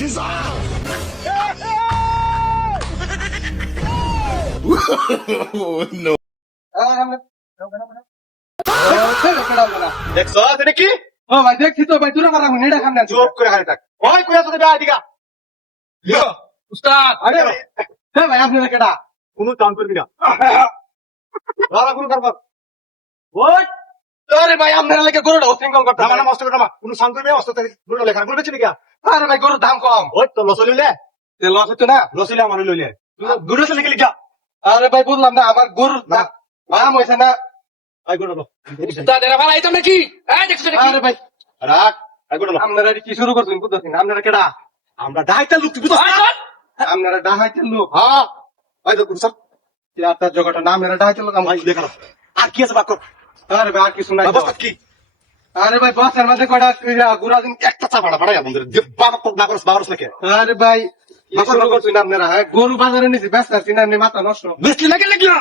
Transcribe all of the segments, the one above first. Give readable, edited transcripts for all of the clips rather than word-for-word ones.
No. দেখছ এটা কি ও ভাই দেখছি তো ভাই দূরে করা হুন এটা খাম না চুপ করে হারে থাক ওই কইয়া তো দেবা দিগা উস্তাদ আরে হ্যাঁ ভাই আপনি কেডা কোনো কাম করবি না বাবা কোনো কাম কর ওই আরে ভাই আপনারা লাগে গরুটা উশৃঙ্খল করতে আমার নাম অস্ত্র কাটা কোনো সাম করবি অস্ত্র থেকে গুলো লেখা বলবে চিনি কিয়া আরে ভাই গরুর দাম কম ওই তো লসলিলে তেল লস হচ্ছে না লসলিলে আমার লইলে গুলো সে লিখে লিখা আরে ভাই বুঝলাম না আমার গরুর দাম হয়েছে না আই গুলো উস্তাদ এরা ভালো আইতাম নাকি এই দেখছো নাকি আরে ভাই রাখ আই গুলো আপনারা কি শুরু করছেন বুঝতেছেন আপনারা কেডা আমরা ডাইটা লোক তুই বুঝছ আপনারা ডাহাইতেন লোক হ্যাঁ আই তো স্যার আপনার জগটা নাম এরা ডাহাইতেন লোক ভাই দেখা আর কি আছে বাকর আরে ভাই আর কিছু নাই অবস্থা কি আরে ভাই বাসের মধ্যে কয়টা গুড়া দিন একটা চাপাড়া পাড়াই আমাদের বাবা তো না করছ বাবার নাকি আরে ভাই শুরু করছেন আপনারা হ্যাঁ গরু বাজারে নিছি ব্যস্ত আছি না আপনি মাথা নষ্ট বেশি লাগে লাগিয়া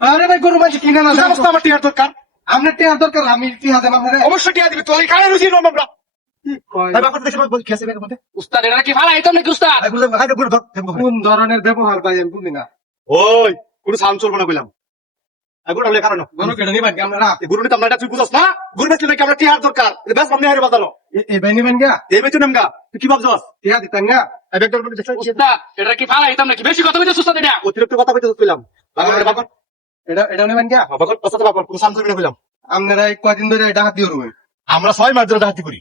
আরে ভাই গরু মাঝে কিনে না অবস্থা আমার টিয়ার দরকার আপনার টিয়া দরকার আমি টিয়া দেব আপনার অবশ্যই টিয়া দিবি তুই কানে রুজি নম আমরা ভাই বাকর দেখে বল খেসে বের মধ্যে উস্তাদ এটা কি ভালো আইতাম নাকি উস্তাদ আই গুলো হাই গুলো ধর কোন ধরনের ব্যবহার ভাই আমি বুঝি না ওই কোন সাউন্ড চলবে না কইলাম আই গুলো লেখা না গরু কেটে নিবেন কি আপনারা গুরু নিতে আমরা এটা তুই বুঝছ না গুরু বেচলে নাকি আমরা টিয়ার দরকার বেশ সামনে হারে বাজানো এই ভাই নিবেন গা এই বেচু নামগা তুই কি ভাবছস টিয়া দিতেন না আই বেকটার মধ্যে দেখছ উস্তাদ এটা কি ভালো আইতাম নাকি বেশি কথা বলছিস উস্তাদ এটা অতিরিক্ত কথা কইতে কইলাম বাকর বাকর এটা নিবেন গা বাকর কথা বাকর কোন সাউন্ড করবি না কইলাম আপনারা এই কয়দিন ধরে এটা হাত দিয়ে রুবেন আমরা 6 মাস ধরে ডাহাতি করি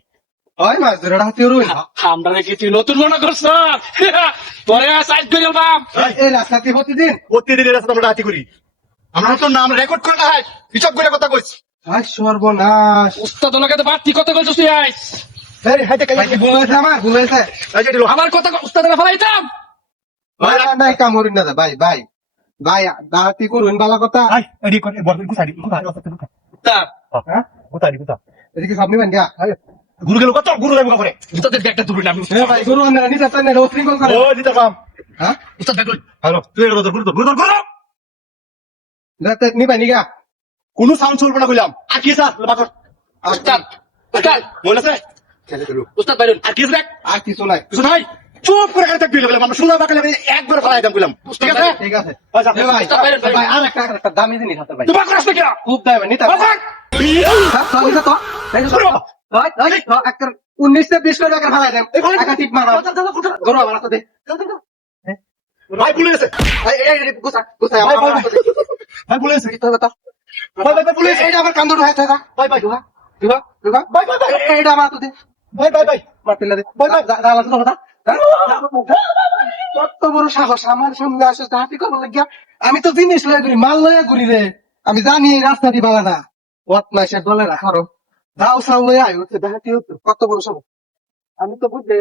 হয় মাছ ধরে এটা হাত দিয়ে রুবেন আমরা নাকি তুই নতুন মনে করছ পরে সাইড করে বাপ এই রাস্তাতে প্রতিদিন প্রতিদিনের রাস্তা আমরা ডাহাতি করি আমরা তো নাম রেকর্ড করে না হয় হিসাব করে কথা কইছি আয় সর্বনাশ উস্তাদ ওনাকে তো বাড়তি কথা বলছিস তুই আইস এই হাইতে ভাই কি ভুল হয়েছে আমার ভুল হয়েছে এই যে দিলো আমার কথা উস্তাদের ফলাইতাম নাই কাম করিন না ভাই ভাই ভাই দাঁতি করুন বালা কথা আই এডি করে বর্তমান গুছাড়ি গুছাড়ি উস্তাদ হ্যাঁ গুছাড়ি গুছা এদিকে সব নিবেন গা গুরু গেল কত গুরু লাগবে করে উস্তাদের ব্যাগটা তুলবি না আমি ভাই গরু আপনারা নিতে চান না উশৃঙ্খল করে ও দিতে কাম হ্যাঁ উস্তাদ ব্যাগ হ্যালো তুই এর গুরু গুরু গুরু রাতে নিবেন গা কোন সাউন্ড চলবে না কইলাম আর কি স্যার বাকর উস্তাদ উস্তাদ মনে আছে উস্তাদ বাইরুন আর কি স্যার আর কিছু নাই কিছু নাই চুপ করে থাকবি বললাম আমরা শুনলাম বাকলে একবার ফলাই দাম কইলাম ঠিক আছে ঠিক আছে আচ্ছা এ ভাই উস্তাদ বাইরুন ভাই আর একটা দামি জিনিস আছে ভাই তুই বাকর আসতে কি খুব দামি নিতে বাকর একটা 19 20 টাকা ভাড়া দেন একটা টিপ মারা গরু আমার হাতে দে ভাই ভুলে গেছে এই গুছা গুছা ভাই আমার ভাই হাতে দে ভাই ভুলে গেছে তো কথা ভাই ভাই ভুলে গেছে এইটা আমার কান্দর হয়ে থাকা ভাই ভাই দুগা দুগা দুগা ভাই ভাই ভাই এইটা আমার হাতে দে ভাই ভাই ভাই মারতেলা দে দালা তো কথা কত বড় সাহস আমার সামনে আসে হাতি করবো লাগিয়া আমি তো জিনিস লয়ে ঘুরি মাল লয়ে ঘুরি রে আমি জানি এই রাস্তা দি বালা না ওয়াত মাসের দলে রাখারো দাও সাউ লয়ে আয় হচ্ছে দেখাতে হতো কত বড় সাহস আমি তো বুঝলে